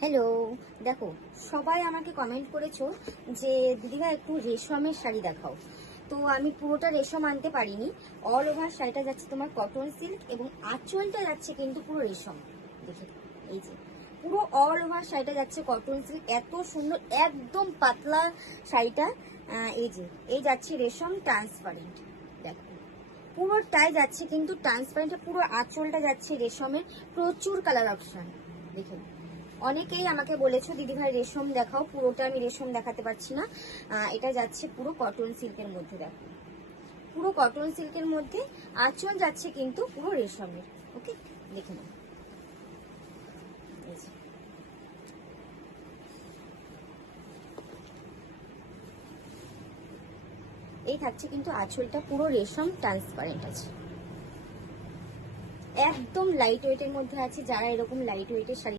Hello, দেখো সবাই আমাকে কমেন্ট করেছো যে দিদিভাই একটু রেশমের শাড়ি দেখাও। তো আমি পুরোটা রেশম আনতে পারিনি। অল ওভার শাড়িটা যাচ্ছে তোমার কটন সিল্ক এবং আঁচলটা যাচ্ছে কিন্তু পুরো রেশম। দেখে এই যে পুরো অল ওভার শাড়িটা যাচ্ছে কটন সিল্ক, এত সুন্দর একদম পাতলা শাড়িটা। এই যে এই যাচ্ছে রেশম ট্রান্সপারেন্ট, দেখো পুরোটাই যাচ্ছে কিন্তু ট্রান্সপারেন্ট, পুরো আঁচলটা যাচ্ছে রেশমের। প্রচুর কালার অপশন দেখে। অনেকেই আমাকে বলেছো দিদিভাই রেশম দেখাও, পুরোটা আমি রেশম দেখাতে পারছি না। এটা যাচ্ছে পুরো কটন সিল্কের মধ্যে, দেখো পুরো কটন সিল্কের মধ্যে আঁচল যাচ্ছে কিন্তু পুরো রেশমের। ওকে, দেখে নাও। এই থাকছে কিন্তু আঁচলটা পুরো রেশম ট্রান্সপারেন্ট আছে, একদম লাইট ওয়েটের মধ্যে আছে। যারা এরকম লাইট ওয়েটের শাড়ি